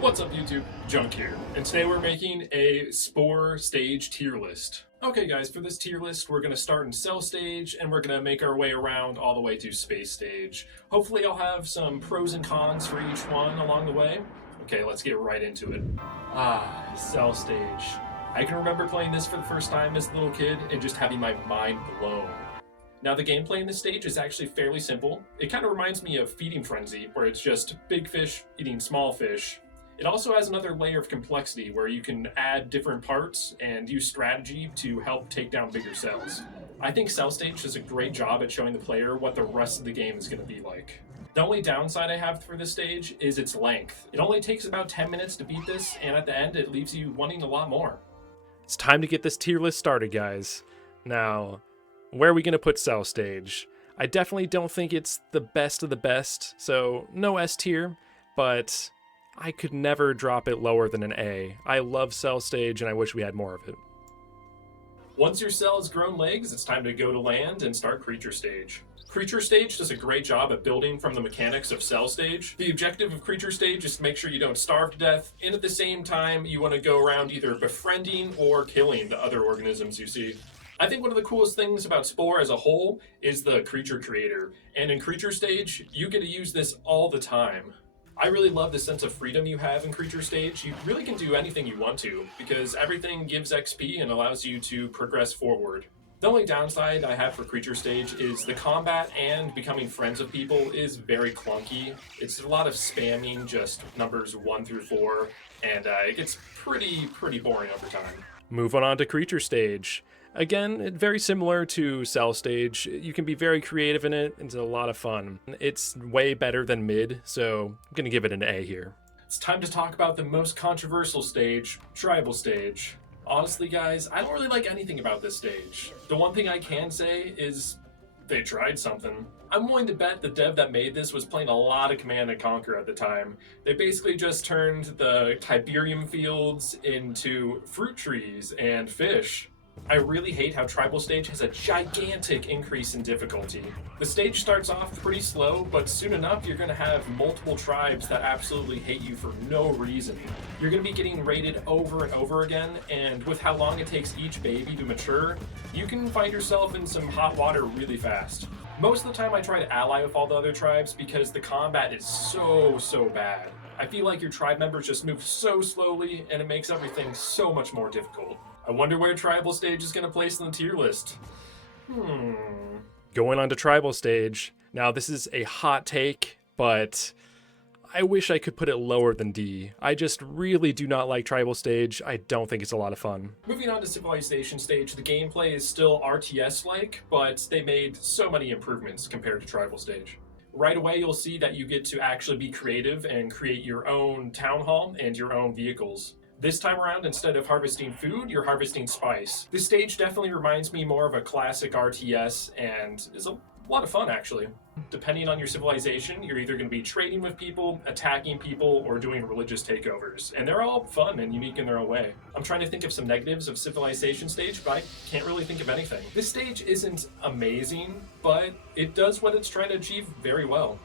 What's up YouTube? Junk here, and today we're making a Spore stage tier list. Okay guys, for this tier list we're going to start in Cell stage and we're going to make our way around all the way to Space stage. Hopefully I'll have some pros and cons for each one along the way. Okay, let's get right into it. Cell stage. I can remember playing this for the first time as a little kid and just having my mind blown. Now the gameplay in this stage is actually fairly simple. It kind of reminds me of Feeding Frenzy, where it's just big fish eating small fish. It also has another layer of complexity where you can add different parts and use strategy to help take down bigger cells. I think Cell Stage does a great job at showing the player what the rest of the game is going to be like. The only downside I have for this stage is its length. It only takes about 10 minutes to beat this, and at the end it leaves you wanting a lot more. It's time to get this tier list started, guys. Now, where are we going to put Cell Stage? I definitely don't think it's the best of the best, so no S tier, but I could never drop it lower than an A. I love Cell Stage and I wish we had more of it. Once your cell has grown legs, it's time to go to land and start Creature Stage. Creature Stage does a great job at building from the mechanics of Cell Stage. The objective of Creature Stage is to make sure you don't starve to death, and at the same time you want to go around either befriending or killing the other organisms you see. I think one of the coolest things about Spore as a whole is the creature creator, and in Creature Stage you get to use this all the time. I really love the sense of freedom you have in Creature Stage. You really can do anything you want to, because everything gives XP and allows you to progress forward. The only downside I have for Creature Stage is the combat and becoming friends with people is very clunky. It's a lot of spamming just numbers 1 through 4, and it gets pretty boring over time. Moving on to Creature Stage. Again, very similar to Cell Stage. You can be very creative in it. It's a lot of fun. It's way better than mid, so I'm going to give it an A here. It's time to talk about the most controversial stage, Tribal Stage. Honestly, guys, I don't really like anything about this stage. The one thing I can say is they tried something. I'm willing to bet the dev that made this was playing a lot of Command & Conquer at the time. They basically just turned the Tiberium fields into fruit trees and fish. I really hate how Tribal Stage has a gigantic increase in difficulty. The stage starts off pretty slow, but soon enough you're going to have multiple tribes that absolutely hate you for no reason. You're going to be getting raided over and over again, and with how long it takes each baby to mature, you can find yourself in some hot water really fast. Most of the time I try to ally with all the other tribes because the combat is so bad. I feel like your tribe members just move so slowly, and it makes everything so much more difficult. I wonder where Tribal Stage is going to place in the tier list. Going on to Tribal Stage. Now, this is a hot take, but I wish I could put it lower than D. I just really do not like Tribal Stage. I don't think it's a lot of fun. Moving on to Civilization Stage, the gameplay is still RTS-like, but they made so many improvements compared to Tribal Stage. Right away, you'll see that you get to actually be creative and create your own town hall and your own vehicles. This time around, instead of harvesting food, you're harvesting spice. This stage definitely reminds me more of a classic RTS and is a lot of fun, actually. Depending on your civilization, you're either going to be trading with people, attacking people, or doing religious takeovers. And they're all fun and unique in their own way. I'm trying to think of some negatives of Civilization Stage, but I can't really think of anything. This stage isn't amazing, but it does what it's trying to achieve very well.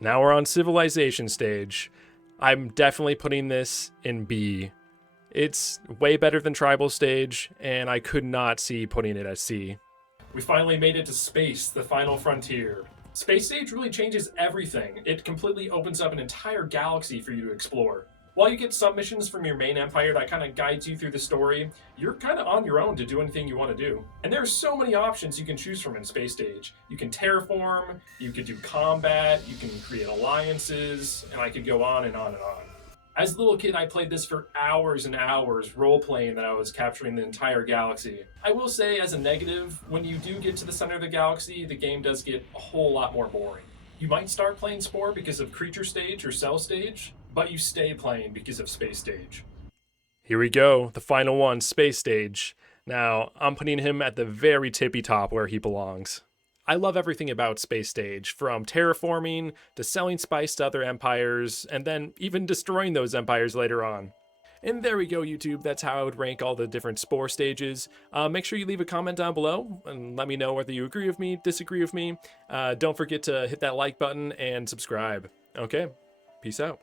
Now we're on Civilization Stage. I'm definitely putting this in B. It's way better than Tribal Stage, and I could not see putting it at C. We finally made it to space, the final frontier. Space Stage really changes everything. It completely opens up an entire galaxy for you to explore. While you get some missions from your main empire that kind of guides you through the story, you're kind of on your own to do anything you want to do. And there are so many options you can choose from in Space Stage. You can terraform, you could do combat, you can create alliances, and I could go on and on and on. As a little kid, I played this for hours and hours, role-playing that I was capturing the entire galaxy. I will say, as a negative, when you do get to the center of the galaxy, the game does get a whole lot more boring. You might start playing Spore because of Creature Stage or Cell Stage, but you stay playing because of Space Stage. Here we go, the final one, Space Stage. Now, I'm putting him at the very tippy top where he belongs. I love everything about Space Stage, from terraforming to selling spice to other empires, and then even destroying those empires later on. And there we go, YouTube. That's how I would rank all the different Spore stages. Make sure you leave a comment down below and let me know whether you agree with me, disagree with me. Don't forget to hit that like button and subscribe. Okay, peace out.